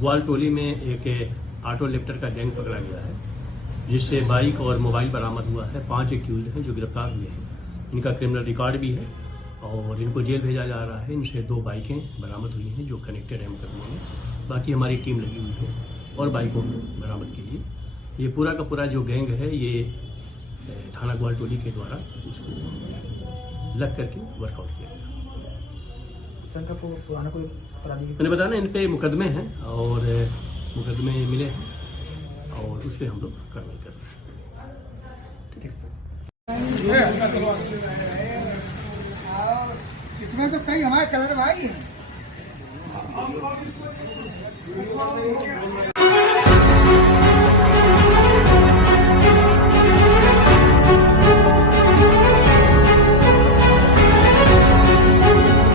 ग्वालटोली में एक auto lifter का गैंग पकड़ा गया है, जिससे बाइक और मोबाइल बरामद हुआ है। 5 एक्यूज हैं जो गिरफ्तार हुए हैं। इनका क्रिमिनल रिकॉर्ड भी है और इनको जेल भेजा जा रहा है। इनसे 2 बाइकें बरामद हुई हैं जो कनेक्टेड है मुकदमे में। बाकी हमारी टीम लगी हुई है और बाइकों को बरामद के लिए। ये पूरा का पूरा जो गैंग है ये थाना ग्वालटोली के द्वारा इसको लग करके वर्कआउट किया गया। मैंने बताया ना, इन पे मुकदमे हैं और मुकदमे मिले हैं और उस पर हम लोग कार्रवाई कर रहे हैं। इसमें तो कई हमारे कलर भाई